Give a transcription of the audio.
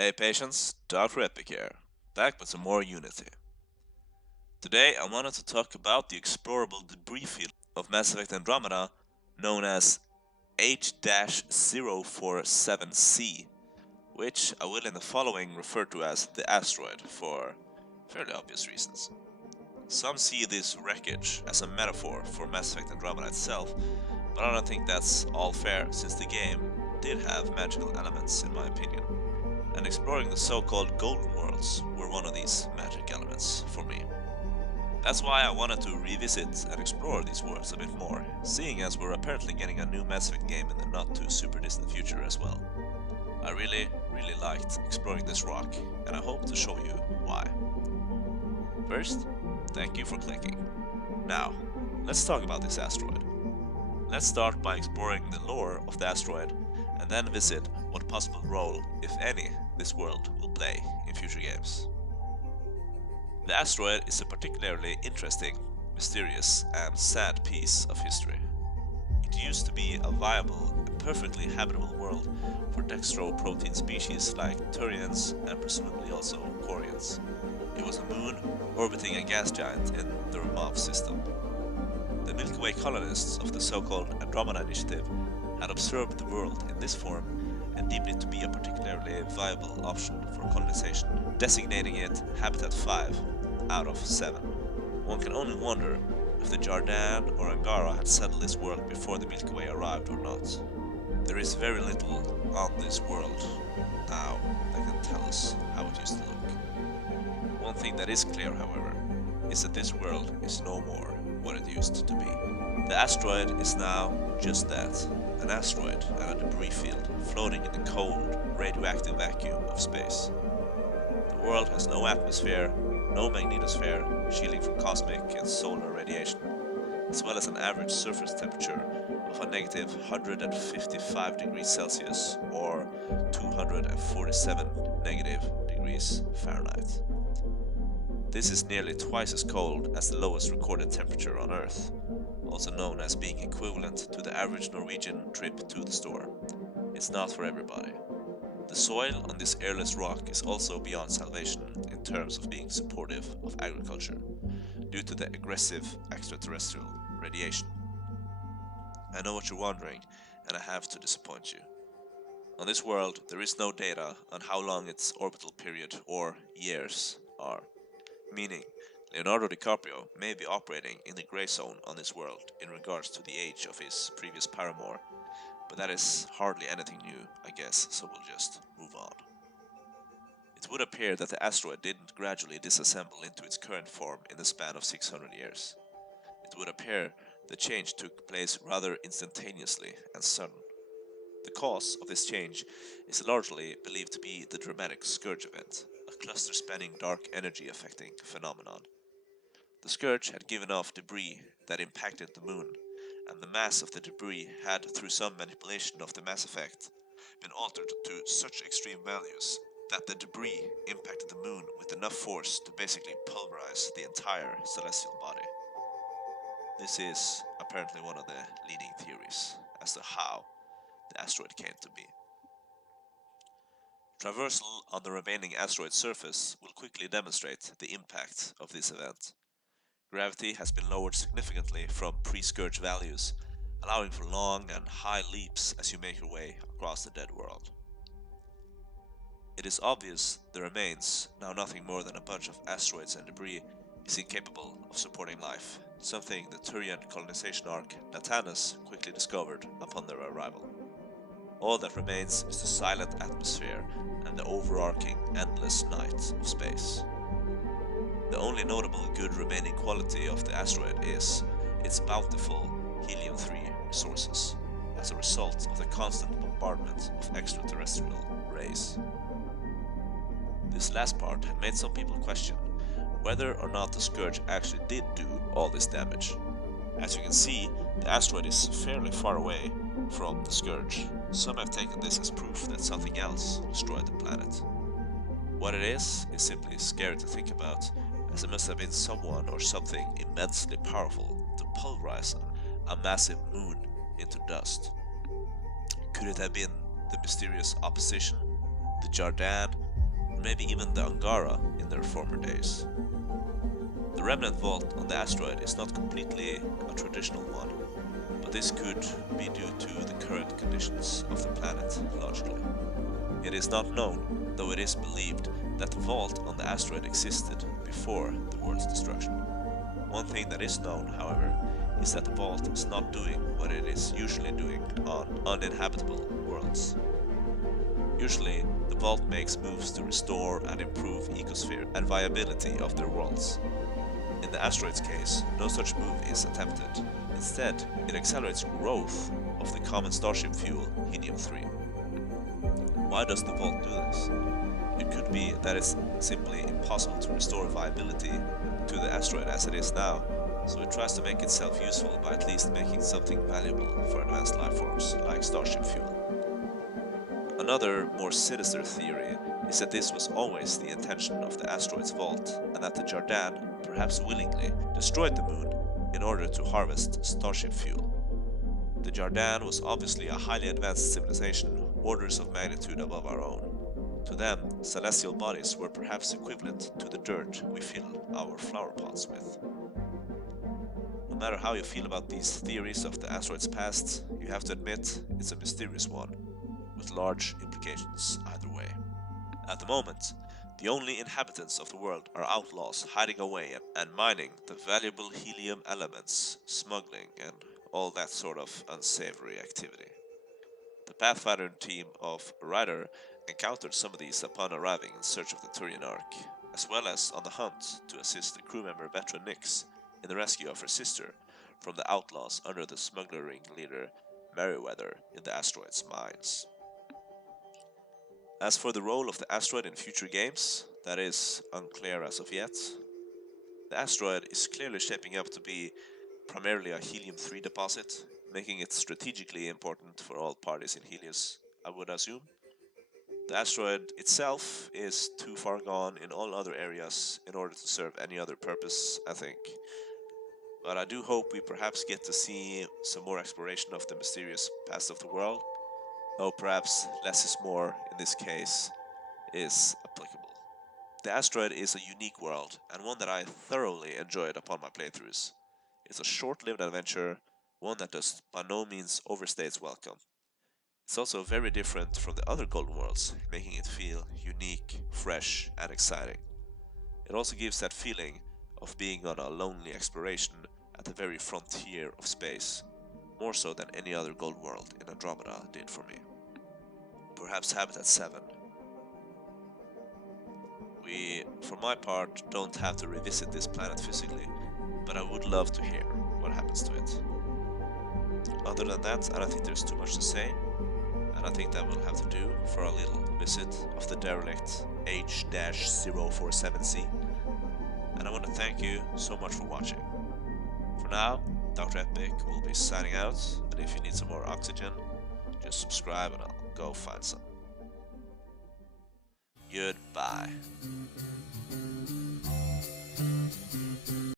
Hey patients, Dr. Epic here, back with some more Unity. Today I wanted to talk about the explorable debris field of Mass Effect Andromeda known as H-047c, which I will in the following refer to as the asteroid for fairly obvious reasons. Some see this wreckage as a metaphor for Mass Effect Andromeda itself, but I don't think that's all fair since the game did have magical elements in my opinion. And exploring the so-called Golden Worlds were one of these magic elements for me. That's why I wanted to revisit and explore these worlds a bit more, seeing as we're apparently getting a new Mass Effect game in the not too super distant future as well. I really liked exploring this rock, and I hope to show you why. First, thank you for clicking. Now, let's talk about this asteroid. Let's start by exploring the lore of the asteroid, and then visit what possible role, if any, this world will play in future games. The asteroid is a particularly interesting, mysterious, and sad piece of history. It used to be a viable and perfectly habitable world for dextroprotein species like Turians and presumably also Quarians. It was a moon orbiting a gas giant in the Ramov system. The Milky Way colonists of the so-called Andromeda Initiative had observed the world in this form and deemed it to be a particularly viable option for colonization, designating it Habitat 5 out of 7. One can only wonder if the Jardin or Angara had settled this world before the Milky Way arrived or not. There is very little on this world now that can tell us how it used to look. One thing that is clear, however, is that this world is no more what it used to be. The asteroid is now just that, an asteroid and a debris field floating in the cold, radioactive vacuum of space. The world has no atmosphere, no magnetosphere, shielding from cosmic and solar radiation, as well as an average surface temperature of a negative 155 degrees Celsius or 247 negative degrees Fahrenheit. This is nearly twice as cold as the lowest recorded temperature on Earth, also known as being equivalent to the average Norwegian trip to the store. It's not for everybody. The soil on this airless rock is also beyond salvation in terms of being supportive of agriculture, due to the aggressive extraterrestrial radiation. I know what you're wondering, and I have to disappoint you. On this world, there is no data on how long its orbital period or years are, meaning Leonardo DiCaprio may be operating in the gray zone on this world in regards to the age of his previous paramour, but that is hardly anything new, I guess, so we'll just move on. It would appear that the asteroid didn't gradually disassemble into its current form in the span of 600 years. It would appear the change took place rather instantaneously and sudden. The cause of this change is largely believed to be the dramatic Scourge event, a cluster-spanning dark energy affecting phenomenon. The Scourge had given off debris that impacted the moon, and the mass of the debris had, through some manipulation of the mass effect, been altered to such extreme values that the debris impacted the moon with enough force to basically pulverize the entire celestial body. This is apparently one of the leading theories as to how the asteroid came to be. Traversal on the remaining asteroid surface will quickly demonstrate the impact of this event. Gravity has been lowered significantly from pre-Scourge values, allowing for long and high leaps as you make your way across the dead world. It is obvious the remains, now nothing more than a bunch of asteroids and debris, is incapable of supporting life, something the Turian colonization ark Natanus quickly discovered upon their arrival. All that remains is the silent atmosphere and the overarching endless night of space. The only notable good remaining quality of the asteroid is its bountiful helium-3 resources, as a result of the constant bombardment of extraterrestrial rays. This last part had made some people question whether or not the Scourge actually did do all this damage. As you can see, the asteroid is fairly far away from the Scourge. Some have taken this as proof that something else destroyed the planet. What it is simply scary to think about, as it must have been someone or something immensely powerful to pulverize a massive moon into dust. Could it have been the mysterious opposition, the Jardin, maybe even the Angara in their former days. The remnant vault on the asteroid is not completely a traditional one, but this could be due to the current conditions of the planet, logically. It is not known, though it is believed that the vault on the asteroid existed before the world's destruction. One thing that is known, however, is that the vault is not doing what it is usually doing on uninhabitable worlds. Usually, the vault makes moves to restore and improve ecosphere and viability of their worlds. In the asteroid's case, no such move is attempted. Instead, it accelerates growth of the common starship fuel, helium-3. Why does the vault do this? It could be that it's simply impossible to restore viability to the asteroid as it is now, so it tries to make itself useful by at least making something valuable for advanced lifeforms like starship fuel. Another, more sinister theory is that this was always the intention of the asteroid's vault, and that the Jardin, perhaps willingly, destroyed the moon in order to harvest starship fuel. The Jardin was obviously a highly advanced civilization, orders of magnitude above our own. To them, celestial bodies were perhaps equivalent to the dirt we fill our flower pots with. No matter how you feel about these theories of the asteroid's past, you have to admit it's a mysterious one, with large implications either way. At the moment, the only inhabitants of the world are outlaws hiding away and mining the valuable helium elements, smuggling, and all that sort of unsavory activity. The Pathfinder team of Ryder encountered some of these upon arriving in search of the Turian Ark, as well as on the hunt to assist the crew member veteran Nix in the rescue of her sister from the outlaws under the smuggler ring leader Meriwether in the asteroid's mines. As for the role of the asteroid in future games, that is unclear as of yet. The asteroid is clearly shaping up to be primarily a helium-3 deposit, making it strategically important for all parties in Helios, I would assume. The asteroid itself is too far gone in all other areas in order to serve any other purpose, I think. But I do hope we perhaps get to see some more exploration of the mysterious past of the world, though perhaps less is more in this case is applicable. The asteroid is a unique world, and one that I thoroughly enjoyed upon my playthroughs. It's a short-lived adventure, one that does by no means overstay its welcome. It's also very different from the other Golden Worlds, making it feel unique, fresh, and exciting. It also gives that feeling of being on a lonely exploration at the very frontier of space, more so than any other Golden World in Andromeda did for me. Perhaps Habitat 7. We, for my part, don't have to revisit this planet physically, but I would love to hear what happens to it. Other than that, I don't think there's too much to say, and I think that will have to do for a little visit of the derelict H-047c. And I want to thank you so much for watching. For now, Dr. Epic will be signing out, and if you need some more oxygen, just subscribe and I'll go find some. Goodbye.